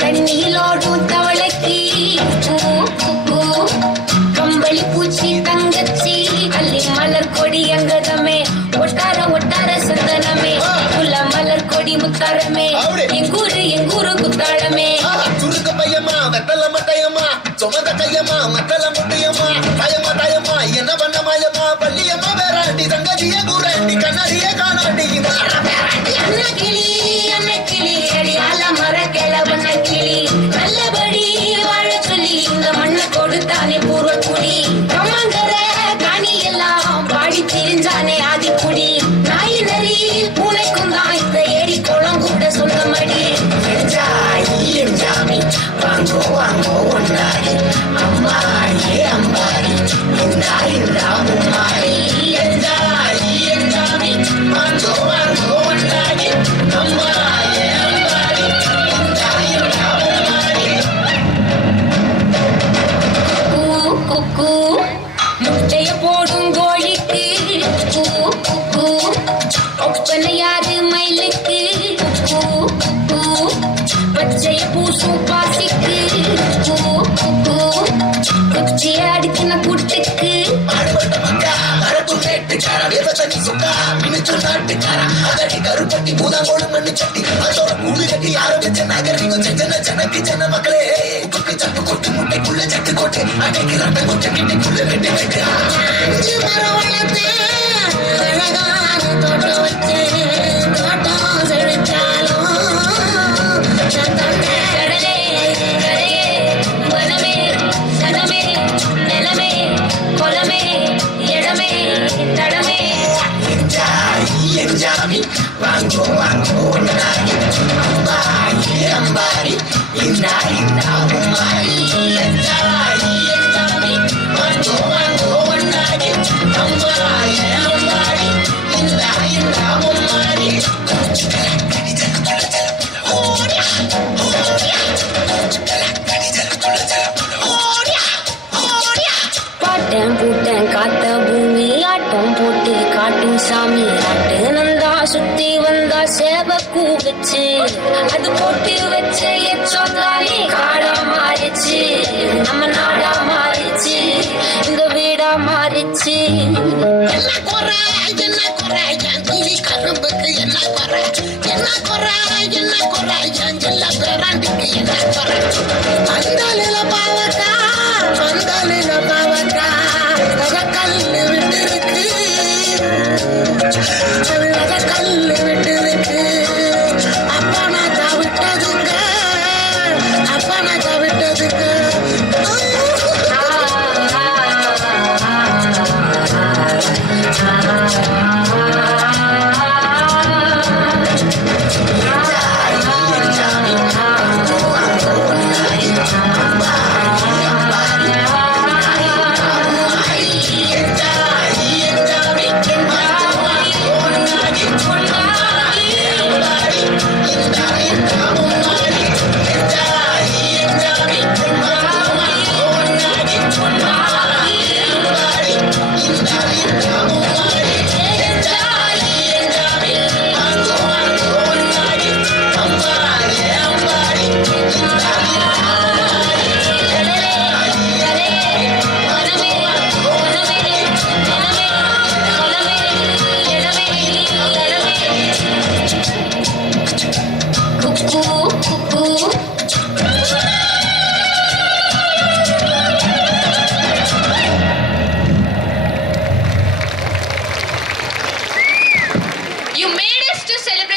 கண்ணியிலோடும் தவளைக்கு கம்பளி பூச்சி தங்கச்சி அள்ளி மலர் கொடி அங்கதமே ஒட்டார ஒட்டார சந்தனமே புள்ள மலர் கொடி முத்தாரமே எங்கூரு குத்தாளமே சுருக்க பையமா வெத்தல மட்டையம்மா சுமந்த கையம்மா மத்தல முட்டையம்மா தாயம்மா தாயம்மா என்ன பண்ண மாயம்மா பள்ளியம்மா வேறாண்டி தங்கதிய கூறாண்டி கண்ணாடிய காணாண்டி அண்ணா கிளி அடியால மர கிளவண்ண கிளி நல்லபடி வாழ சொல்லி இந்த மண்ணை கொடுத்தானே பூர்வ குடி கம்மங்கர காணி எல்லாம் பாடி திரிஞ்சானே ஆதிக்குடி நாய் நரி பூனைக்கும் தான் இந்த ஏடி குளம் கூட சொல்ல மடி எஞ்சாமி வாங்கோ வாங்கோ ஒன்னாரி அம்மாடி அம்பாரி இந்த மும்மாரி எஞ்சாமி வாங்கோ வாங்கோ ஒன்னாரி அம்மாடி அம்பாரி இந்த மும்மாரி குக்கு முட்டைய போடும் கோழிக்கு ஒப்பனையாரு மயிலுக்கு பச்சைய பூசும் பாசிக்கு குச்சிய அடிக்கின புட்டுக்கு கருப்பட்டி பூதாங்கோடு மண்ணு சட்டி அதோட கூடு கட்டி ஆரம்பிச்ச நகரிக்கும் ஜனக்கு ஜன மக்களே உப்புக்கு சட்டு கொட்டு முட்டைக்குள்ள சட்டு கொட்டு அடைக்கு ரட்ட கொட்ட கிட்டைக்குள்ள வெட்டு வெட்டு மரம் வளர்த்து அழகான தோட்டம் வச்சு தோட்டம் செழிச்சாலும் கடலே கரையே வனமே சனமே நிலமே கொலமே இடமே தடமே எஞ்சாமி வாங்கோ வாங்கோ ஒன்னாரி அம்பாரி அம்பாரி இந்தா மும்மாரி எஞ்சாமி வாங்கோ வாங்கோ ஒன்னாரி அம்பாரி அம்பாரி இந்தா மும்மாரி பாட்டம் பூட்டம் காத்த பூமி ஆட்டம் போட்டு காட்டும் சாமி ஆட்டு நந்தா சுத்தி வந்தா சேவ கூவச்சு அது போட்டு வச்ச எச்சோதா